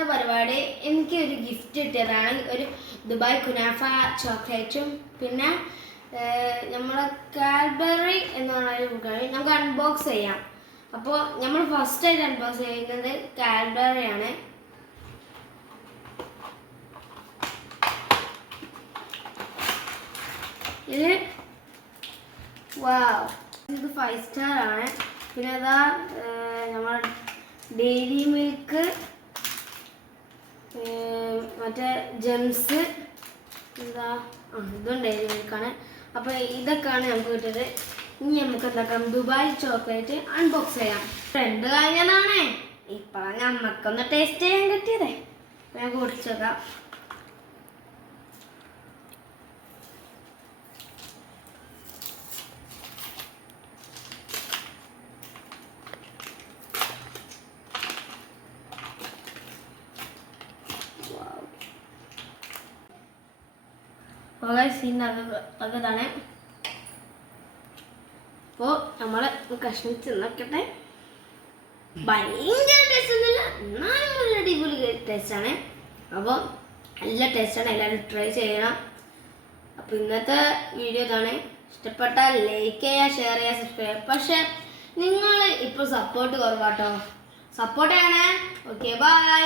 ഇന്നത്തെ പരിപാടി എനിക്ക് ഒരു ഗിഫ്റ്റ് കിട്ടിയതാണ്. ഒരു ദുബായ് കുനാഫ ചോക്ലേറ്റും പിന്നെ നമ്മളെ കാൽബറി എന്ന് ഒരു ബുക്കാണ് നമുക്ക് അൺബോക്സ് ചെയ്യാം. അപ്പോൾ നമ്മൾ ഫസ്റ്റ് ആയിട്ട് അൺബോക്സ് ചെയ്യുന്നത് കാൽബറിയാണ് ആണ്. ഇത് വാവ് ഇത് ഫൈവ് സ്റ്റാർ ആണ്. പിന്നെ അതാ നമ്മൾ ഡെയിലി മിൽക്ക് മറ്റേ ജെംസ് എന്താ ആ ഇതും ഡെയിലി മിൽക്കാണ് അപ്പോൾ ഇതൊക്കെയാണ് നമുക്ക് കിട്ടിയത്. ഇനി നമുക്ക് എന്താക്കാം? ദുബായ് ചോക്ലേറ്റ് അൺബോക്സ് ചെയ്യാം. ഫ്രണ്ട് കഴിഞ്ഞതാണേ. ഇപ്പോഴാണ് നമുക്കൊന്ന് ടേസ്റ്റ് ചെയ്യാൻ കിട്ടിയതേ. ഞാൻ കുടിച്ചേക്കാം ഓക്കെ സീൻ അതാണ് അപ്പോൾ നമ്മൾ കഷ്ണം ചെന്നൊക്കട്ടെ ഭയങ്കര ടേസ്റ്റ് ഒന്നുമില്ല. എന്നാലും ഒരു അടിപൊളി ടേസ്റ്റാണ് അപ്പോൾ നല്ല ടേസ്റ്റാണ് എല്ലാവരും ട്രൈ ചെയ്യണം. അപ്പോൾ ഇന്നത്തെ വീഡിയോ ഇതാണ്. ഇഷ്ടപ്പെട്ടാൽ ലൈക്ക് ചെയ്യുക ഷെയർ ചെയ്യുക സബ്സ്ക്രൈബ് പക്ഷെ നിങ്ങൾ ഇപ്പോൾ സപ്പോർട്ട് കുറവാട്ടോ. സപ്പോർട്ട് ചെയ്യണേ. Okay bye